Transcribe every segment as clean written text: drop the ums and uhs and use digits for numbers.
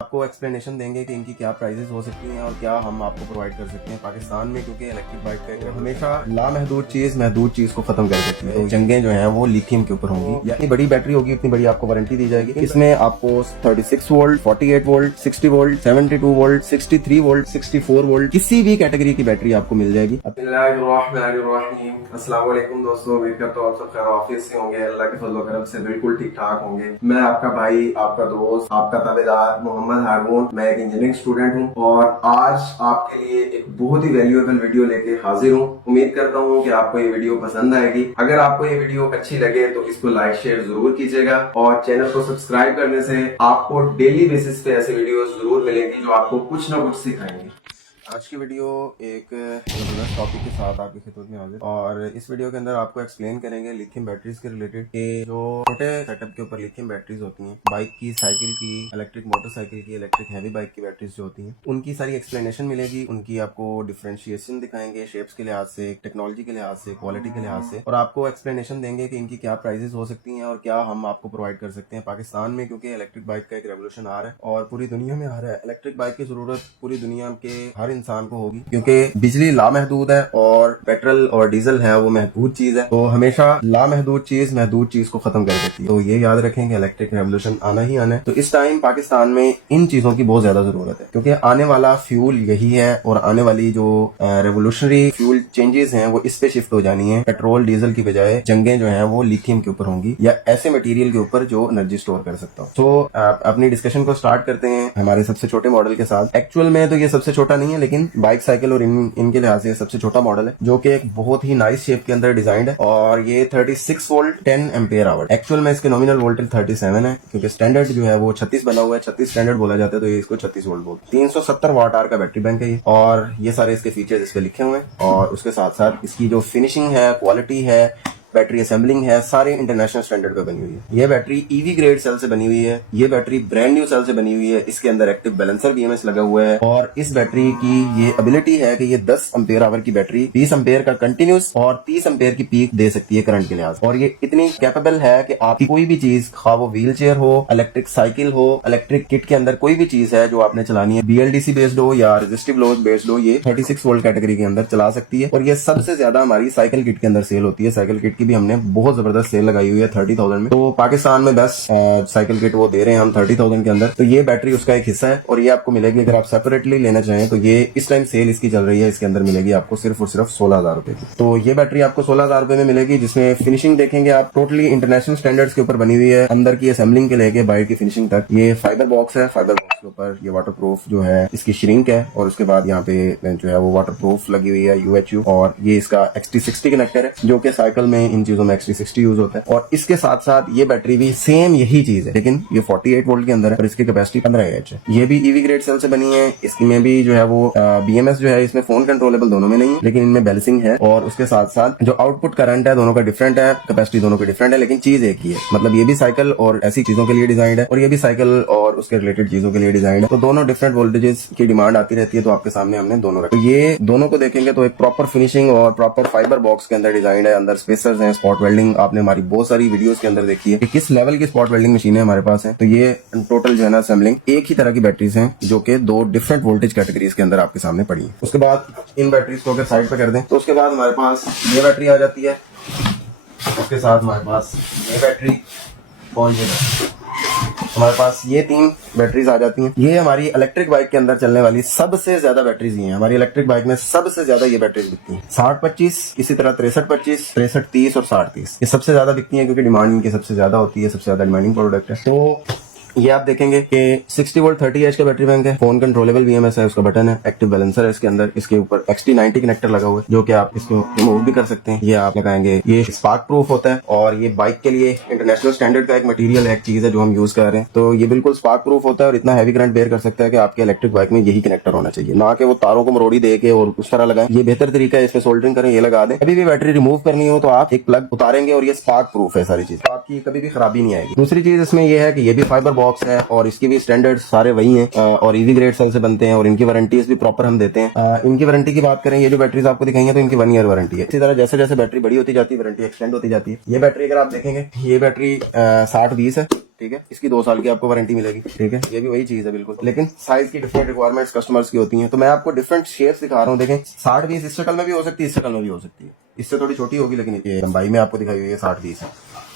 आपको एक्सप्लेनेशन देंगे कि इनकी क्या प्राइसेस हो सकती हैं और क्या हम आपको प्रोवाइड कर सकते हैं। पाकिस्तान में क्योंकि इलेक्ट्रिक बाइक का हमेशा लामहदूद चीज महदूद चीज को खत्म कर देती है। तो जंगें जो हैं वो लिथियम के ऊपर होंगी। जितनी बड़ी बैटरी होगी उतनी बड़ी आपको वारंटी दी जाएगी। इसमें आपको 36 volt, 48 volt, 60 volt, 72 volt, 63 volt, 64 volt किसी भी कैटेगरी की बैटरी आपको मिल जाएगी। अस्सलाम वालेकुम दोस्तों, उम्मीद करता हूँ आप सब खैर ऑफिस से होंगे, अल्लाह के फजल करम से बिल्कुल ठीक ठाक होंगे। मैं आपका भाई, आपका दोस्त, आपका ताबेदार मोहम्मद हारून, मैं एक इंजीनियरिंग स्टूडेंट हूँ और आज आपके लिए एक बहुत ही वैल्यूएबल वीडियो लेके हाजिर हूँ। उम्मीद करता हूँ कि आपको ये वीडियो पसंद आएगी। अगर आपको ये वीडियो अच्छी लगे तो इसको लाइक शेयर जरूर कीजिएगा और चैनल को सब्सक्राइब करने से आपको डेली बेसिस पे ऐसे वीडियोस जरूर मिलेंगी जो आपको कुछ ना कुछ सिखाएंगे। आज की वीडियो एक जबरदस्त टॉपिक के साथ आपकी खिदमत में हाजिर और इस वीडियो के अंदर आपको एक्सप्लेन करेंगे लिथियम बैटरीज के रिलेटेड कि जो छोटे सेटअप के ऊपर लिथियम बैटरीज होती हैं, बाइक की, साइकिल की, इलेक्ट्रिक मोटरसाइकिल की, इलेक्ट्रिक हैवी बाइक की बैटरीज जो होती हैं, उनकी सारी एक्सप्लेनेशन मिलेगी। उनकी आपको डिफरेंशिएशन दिखाएंगे शेप्स के लिहाज से, टेक्नोलॉजी के लिहाज से, क्वालिटी के लिहाज से, और आपको एक्सप्लेनेशन देंगे कि इनकी क्या प्राइजेस हो सकती हैं और क्या हम आपको प्रोवाइड कर सकते हैं। पाकिस्तान में क्योंकि इलेक्ट्रिक बाइक का एक रेवोल्यूशन आ रहा है और पूरी दुनिया में आ रहा है। इलेक्ट्रिक बाइक की जरूरत पूरी दुनिया के हर इंसान को होगी क्योंकि बिजली लामहदूद है और पेट्रोल और डीजल है वो महदूद चीज है। तो हमेशा लामहदूद चीज महदूद चीज को खत्म कर देती है। तो ये याद रखें कि इलेक्ट्रिक रेवोल्यूशन आना ही आना है। तो इस टाइम पाकिस्तान में इन चीजों की बहुत ज्यादा जरूरत है क्योंकि आने वाला फ्यूल यही है और आने वाली जो रेवोल्यूशनरी फ्यूल चेंजेस हैं वो इस पे शिफ्ट हो जानी है। पेट्रोल डीजल की बजाय जंगें जो है वो लिथियम के ऊपर होंगी या ऐसे मटेरियल के ऊपर जो एनर्जी स्टोर कर सकता हो। तो अपनी डिस्कशन को स्टार्ट करते हैं हमारे सबसे छोटे मॉडल के साथ। एक्चुअल में तो ये सबसे छोटा नहीं है लेकिन बाइक साइकिल और इनके लिहाज से सबसे छोटा मॉडल है जो कि एक बहुत ही नाइस शेप के अंदर डिजाइन है और ये 36 वोल्ट 10 एम्पियर आवर। एक्चुअल में इसके नॉमिनल वोल्टेज 37 है क्योंकि स्टैंडर्ड जो है वो 36 बना हुआ है। 36 स्टैंडर्ड बोला जाता है तो ये इसको 36 वोल्ट बोलते हैं। 370 वाट आवर का बैटरी बैंक है ये और ये सारे इसके फीचर्स इस पे लिखे हुए हैं और उसके साथ साथ इसकी जो फिनिशिंग है, क्वालिटी है, बैटरी असेंबलिंग है, सारे इंटरनेशनल स्टैंडर्ड पे बनी हुई है। ये बैटरी ईवी ग्रेड सेल से बनी हुई है। ये बैटरी ब्रांड न्यू सेल से बनी हुई है। इसके अंदर एक्टिव बैलेंसर बीएमएस लगा हुआ है और इस बैटरी की ये एबिलिटी है कि ये 10 एम्पेयर आवर की बैटरी 20 एम्पेयर का कंटिन्यूस और 30 एम्पेयर की पीक दे सकती है करंट के लिहाज। और ये इतनी कैपेबल है कि आपकी कोई भी चीज, खा वो व्हील चेयर हो, इलेक्ट्रिक साइकिल हो, इलेक्ट्रिक किट के अंदर कोई भी चीज है जो आपने चलानी है, BLDC बेस्ड हो या रेजिस्टिव लोड बेस्ड हो, ये 36 वोल्ट कैटेगरी के अंदर चला सकती है। और ये सबसे ज्यादा हमारी साइकिल किट के अंदर सेल होती है। साइकिल किट की भी हमने बहुत जबरदस्त सेल लगाई हुई है 30,000 में। तो पाकिस्तान में बेस्ट साइकिल किट वो दे रहे हैं हम 30,000 के अंदर। तो ये बैटरी उसका एक हिस्सा है और ये आपको मिलेगी अगर आप सेपरेटली लेना चाहें तो ये इस टाइम सेल इसकी चल रही है। इसके अंदर मिलेगी आपको सिर्फ और सिर्फ 16,000 रुपए की। तो ये बैटरी आपको 16,000 रुपए में मिलेगी जिसमें फिनिशिंग देखेंगे आप टोटली इंटरनेशनल स्टैंडर्ड्स के ऊपर बनी हुई है। अंदर की असेंबलिंग के लेके बाहर की फिनिशिंग तक ये फाइबर बॉक्स है। फाइबर बॉक्स के ऊपर ये वाटर प्रूफ जो है इसकी श्रिंक है और उसके बाद यहाँ पे जो है वो वाटर प्रूफ लगी हुई है UHU और ये इसका XT60 कनेक्टर है जो कि साइकिल में इन चीजों में XT60 यूज होता है। और इसके साथ साथ ये बैटरी भी सेम यही चीज है लेकिन ये 48 वोल्ट के अंदर है और इसकी कैपेसिटी 15 AH है। ये भी ईवी ग्रेड सेल से बनी है। इसमें भी जो है वो BMS जो है इसमें फोन कंट्रोलेबल दोनों में नहीं है लेकिन इनमें बैलेंसिंग है। और उसके साथ साथ जो आउटपुट करंट है दोनों का डिफरेंट है, कैपेसिटी दोनों की डिफरेंट है लेकिन चीज एक ही है। मतलब ये भी साइकिल और ऐसी चीजों के लिए डिजाइन है और ये भी साइकिल और उसके रिलेटेड चीजों के लिए डिजाइन है। तो दोनों डिफरेंट वोल्टेजेस की डिमांड आती रहती है तो आपके सामने हमने दोनों रखे। तो ये दोनों को देखेंगे तो एक प्रॉपर फिनिशिंग और प्रॉपर फाइबर बॉक्स के अंदर डिजाइन है। अंदर स्पेसर्स हैं, स्पॉट वेल्डिंग आपने हमारी बहुत सारी वीडियोस के अंदर देखी है कि किस लेवल की स्पॉट वेल्डिंग मशीनें हमारे पास हैं। तो ये टोटल जो है ना असेंबलिंग एक ही तरह की बैटरीज हैं जो कि दो डिफरेंट वोल्टेज कैटेगरीज के अंदर आपके सामने पड़ी है। उसके बाद इन बैटरीज को अगर साइड पे कर दें तो उसके बाद हमारे पास ये बैटरी आ जाती है। उसके साथ हमारे पास ये बैटरी और ये हमारे पास ये 3 बैटरीज आ जाती हैं। ये हमारी इलेक्ट्रिक बाइक के अंदर चलने वाली सबसे ज्यादा बैटरीज ही हैं। हमारी इलेक्ट्रिक बाइक में सबसे ज्यादा ये बैटरीज बिकती हैं। 60-25, इसी तरह 63-25, 63-30 और 60-30 ये सबसे ज्यादा बिकती हैं क्योंकि डिमांड इनकी सबसे ज्यादा होती है, सबसे ज्यादा डिमांडिंग प्रोडक्ट है। तो ये आप देखेंगे कि 60 वोल्ट 30 एच का बैटरी बैंक है। फोन कंट्रोलेबल BMS है, उसका बटन है, एक्टिव बैलेंसर है इसके अंदर। इसके ऊपर XT90 कनेक्टर लगा हुआ है जो कि आप इसको रिमूव भी कर सकते हैं। ये आप लगाएंगे, ये स्पार्क प्रूफ होता है और ये बाइक के लिए इंटरनेशनल स्टैंडर्ड का एक मटेरियल है, एक चीज है जो हम यूज कर रहे हैं। तो ये बिल्कुल स्पार्क प्रूफ होता है और इतना हैवी करंट बेयर कर सकता है कि आपके इलेक्ट्रिक बाइक में यही कनेक्टर होना चाहिए, ना कि वो तारों को मरोड़ी दे के और उस तरह लगाएं। ये बेहतर तरीका है, इस पे सोल्डरिंग करें, ये लगा दें। कभी भी बैटरी रिमूव करनी हो तो आप एक प्लग उतारेंगे और ये स्पार्क प्रूफ है सारी चीज, तो आपकी कभी भी खराबी नहीं आएगी। दूसरी चीज इसमें ये है कि ये भी फाइबर बॉक्स है और इसकी भी स्टैंडर्ड सारे वही हैं और ईवी ग्रेड सेल से बनते हैं और इनकी वारंटीज भी प्रॉपर हम देते हैं। इनकी वारंटी की बात करें, ये जो बैटरीज आपको दिखाई है तो इनकी 1 ईयर वारंटी है। इसी तरह जैसे जैसे बैटरी बड़ी होती जाती है वारंटी एक्सटेंड होती जाती है। ये बैटरी अगर आप देखेंगे, ये बैटरी 60-20 है ठीक है, इसकी 2 साल की आपको वारंटी मिलेगी, ठीक है, ये भी वही चीज है बिल्कुल, लेकिन साइज की डिफरेंट रिक्वायरमेंट्स कस्टमर्स की होती हैं। तो मैं आपको डिफरेंट शेप्स दिखा रहा हूँ। देखें 60-20 इस शक्ल में भी हो सकती है, इस शक्ल में भी हो सकती है, इससे थोड़ी छोटी होगी, लेकिन ये लंबाई में आपको दिखाई हुई है 60-20 है।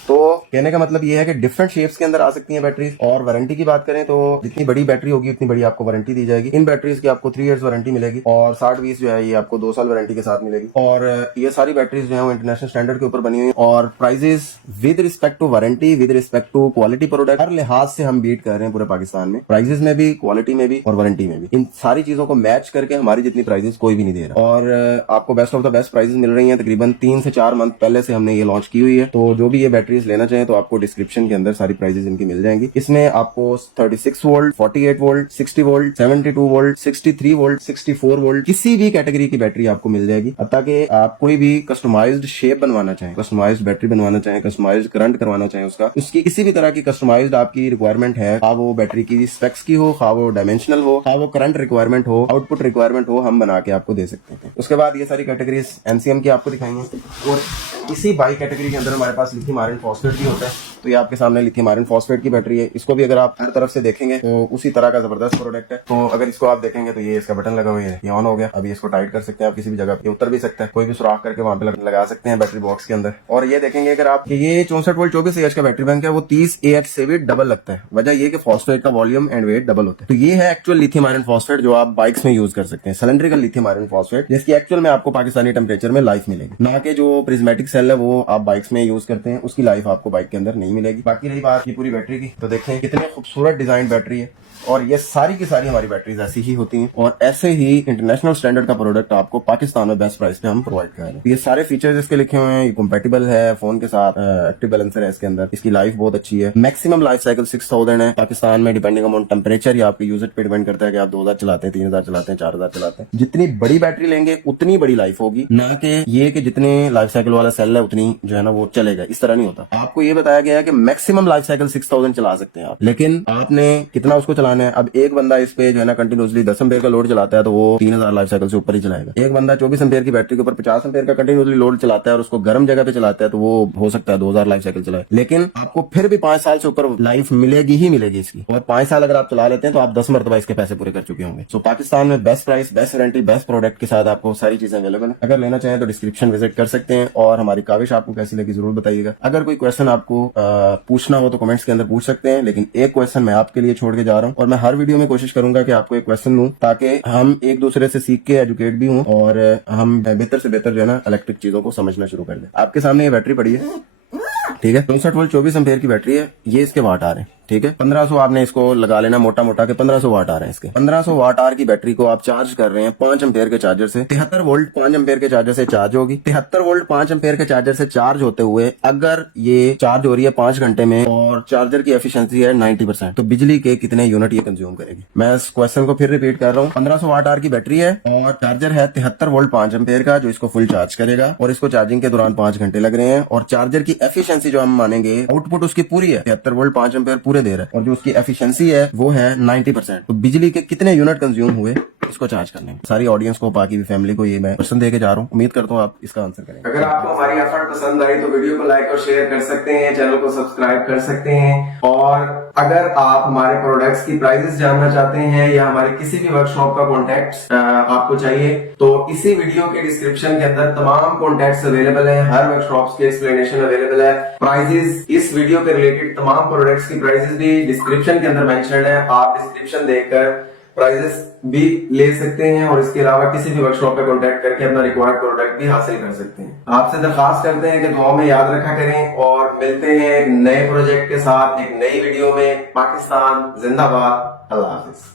तो कहने का मतलब ये है कि डिफरेंट शेप्स के अंदर आ सकती हैं बैटरीज। और वारंटी की बात करें तो जितनी बड़ी बैटरी होगी उतनी बड़ी आपको वारंटी दी जाएगी। इन बैटरीज की आपको 3 इयर्स वारंटी मिलेगी और 60-20 जो है ये आपको 2 साल वारंटी के साथ मिलेगी। और ये सारी बैटरीज जो है वो इंटरनेशनल स्टैंडर्ड के ऊपर बनी हुई है और prices with respect to warranty, with respect to quality product, हर लिहाज से हम बीट कर रहे हैं पूरे पाकिस्तान में, प्राइजेस में भी, क्वालिटी में भी और वारंटी में भी। इन सारी चीजों को मैच करके हमारी जितनी प्राइजेस कोई भी नहीं दे रहा। और आपको best of the best prices मिल रही है। तकरीबन 3 से 4 मंथ पहले से हमने ये लॉन्च की हुई है। तो जो भी ये बैटरीज लेना चाहें तो आपको डिस्क्रिप्शन के अंदर सारी प्राइजेस इनकी मिल जाएंगी। इसमें आपको 36 volt, 48 volt, 60 volt, 72 volt, 63 volt, 64 volt किसी भी कैटेगरी की बैटरी आपको मिल जाएगी। ताकि आप कोई भी कस्टमाइज्ड शेप बनवाना चाहें, कस्टमाइज्ड बैटरी बनवाना चाहें, कस्टमाइज्ड करंट करवाना चाहें, उसकी किसी भी तरह की कस्टमाइज्ड आपकी रिक्वायरमेंट है, खा वो बैटरी की स्पेक्स की हो, खा वो डायमेंशनल हो, खा वो करंट रिक्वायरमेंट हो, आउटपुट रिक्वायरमेंट हो, हम बना के आपको दे सकते हैं। उसके बाद ये सारी कैटेगरीज एनसीएम की आपको दिखाएंगे। और इसी बाई कैटेगरी के अंदर हमारे पास लिथियम आयरन फॉस्फेट भी होता है। तो ये आपके सामने लिथियम आयरन फॉस्फेट की बैटरी है। इसको भी अगर आप हर तरफ से देखेंगे तो उसी तरह का जबरदस्त प्रोडक्ट है। तो अगर इसको आप देखेंगे तो ये इसका बटन लगा हुआ है, ये ऑन हो गया। अभी इसको टाइट कर सकते हैं आप किसी भी जगह पे, उतर भी सकता है, कोई भी सुराख करके वहां पे लगा सकते हैं बैटरी बॉक्स के अंदर। और ये देखेंगे अगर आप कि ये 64 वोल्ट 24 AH का बैटरी बैंक है, वो 30 AH से भी डबल लगता है। वजह ये कि फॉस्फेट का वॉल्यूम एंड वेट डबल होता है। तो ये है एक्चुअल लिथियम आयरन फॉस्फेट जो आप बाइक्स में यूज कर सकते हैं, सिलेंड्रिकल लिथियम आयरन फॉस्फेट, जिसकी एक्चुअल में आपको पाकिस्तानी टेम्परेचर में लाइफ मिलेगी, ना कि जो प्रिज्मेटिक सेल है वो आप बाइक्स में यूज करते हैं, उसकी लाइफ आपको बाइक के अंदर नहीं मिलेगी। बाकी रही बात की पूरी बैटरी की, तो देखें कितने खूबसूरत डिजाइन बैटरी है। और ये सारी की सारी हमारी बैटरीज ऐसी ही होती हैं और ऐसे ही इंटरनेशनल स्टैंडर्ड का प्रोडक्ट आपको पाकिस्तान में बेस्ट प्राइस पे हम प्रोवाइड कर रहे हैं। ये सारे फीचर्स इसके लिखे हुए हैं, ये कंपैटिबल है फोन के साथ, एक्टिव बैलेंसर है इसके अंदर, इसकी लाइफ बहुत अच्छी है, मैक्सिमम लाइफ साइकिल 6000 है। पाकिस्तान में डिपेंडिंग ऑन टेम्परेचर या आपके यूजेज पे डिपेंड करता है कि आप 2000 चलाते हैं, 3000 चलाते हैं, 4000 चलाते हैं। जितनी बड़ी बैटरी लेंगे उतनी बड़ी लाइफ होगी, ना कि ये कि जितने लाइफ साइकिल वाला सेल है उतनी जो है ना वो चलेगा, इस तरह नहीं होता। आपको ये बताया गया है कि मैक्सिमम लाइफ साइकिल 6000 चला सकते हैं आप, लेकिन आपने कितना उसको चलाना है। अब एक बंदा इस पे जो है ना कंटिन्यूसली 10 एम्पेयर का लोड चलाता है तो वो 3000 लाइफ साइकिल से ऊपर ही चलाएगा। एक बंदा 24 एम्पेयर की बैटरी के ऊपर 50 एम्पेयर का कंटिन्यूसली लोड चलाता है और उसको गर्म जगह पे चलाता है तो वो हो सकता है 2000 लाइफ साइकिल चलाए, लेकिन आपको फिर भी 5 साल से ऊपर लाइफ मिलेगी ही मिलेगी इसकी। और 5 साल अगर आप चला लेते हैं तो आप 10 मरतबा इसके पैसे पूरे कर चुके होंगे। सो पाकिस्तान में best price, best warranty, best product के साथ आपको सारी चीजें अवेलेबल है। अगर लेना चाहें तो डिस्क्रिप्शन विजिट कर सकते हैं। और हमारी काविश आपको कैसी लगी जरूर बताइएगा। अगर कोई क्वेश्चन आपको पूछना हो तो कमेंट्स के अंदर पूछ सकते हैं, लेकिन एक क्वेश्चन मैं आपके लिए छोड़ के जा रहा हूँ और मैं हर वीडियो में कोशिश करूंगा कि आपको एक क्वेश्चन दूं ताकि हम एक दूसरे से सीख के एजुकेट भी हों और हम बेहतर से बेहतर जो है ना इलेक्ट्रिक चीजों को समझना शुरू कर लें। आपके सामने ये बैटरी पड़ी है, ठीक है, 64 वोल्ट 24 एम्पेयर की बैटरी है। ये इसके वाट आ रहे हैं, ठीक है, 1500 आपने इसको लगा लेना मोटा मोटा के 1500 वाट आ रहे हैं इसके। 1500 वाट आर की बैटरी को आप चार्ज कर रहे हैं 5 एम्पेयर के चार्जर से। 73 वोल्ट 5 एम्पेयर के चार्जर से चार्ज होगी। 73 वोल्ट 5 एम्पेयर के चार्जर से चार्ज होते हुए अगर ये चार्ज हो रही है 5 घंटे में और चार्जर की एफिशिएंसी है 90%, तो बिजली के कितने यूनिट ये कंज्यूम करेगी। मैं इस क्वेश्चन को फिर रिपीट कर रहा हूँ। 1500 वाट आर की बैटरी है और चार्जर है 73 वोल्ट 5 एम्पेयर का जो इसको फुल चार्ज करेगा और इसको चार्जिंग के दौरान 5 घंटे लग रहे हैं और चार्जर की एफिशिएंसी जो हम मानेंगे आउटपुट उसकी पूरी है 73 वोल्ट 5 एम्पेयर पूरे दे रहा है और जो उसकी एफिशिएंसी है वो है 90%। तो बिजली के कितने यूनिट कंज्यूम हुए इसको चार्ज करने में। सारी ऑडियंस को, बाकी भी फैमिली को ये मैं क्वेश्चन दे के जा रहा हूँ। उम्मीद करता हूँ आप इसका आंसर करेंगे। अगर आपको हमारी एफर्ट पसंद आई तो वीडियो को लाइक और शेयर कर सकते हैं, चैनल को सब्सक्राइब कर सकते हैं। और अगर आप हमारे प्रोडक्ट्स की प्राइसेस जानना चाहते हैं या हमारे किसी भी वर्कशॉप का कॉन्टेक्ट आपको चाहिए तो इसी वीडियो के डिस्क्रिप्शन के अंदर तमाम कॉन्टेक्ट्स अवेलेबल है, हर वर्कशॉप के एक्सप्लेनेशन अवेलेबल है। प्राइजेस, इस वीडियो के रिलेटेड तमाम प्रोडक्ट्स की प्राइजेस भी डिस्क्रिप्शन के अंदर मेंशन्ड है। आप डिस्क्रिप्शन देखकर प्राइजेस भी ले सकते हैं और इसके अलावा किसी भी वर्कशॉप पे कांटेक्ट करके अपना रिक्वायर्ड प्रोडक्ट भी हासिल कर सकते हैं। आपसे दरखास्त करते हैं कि दुआ में याद रखा करें और मिलते हैं एक नए प्रोजेक्ट के साथ एक नई वीडियो में। पाकिस्तान जिंदाबाद, अल्लाह हाफिज।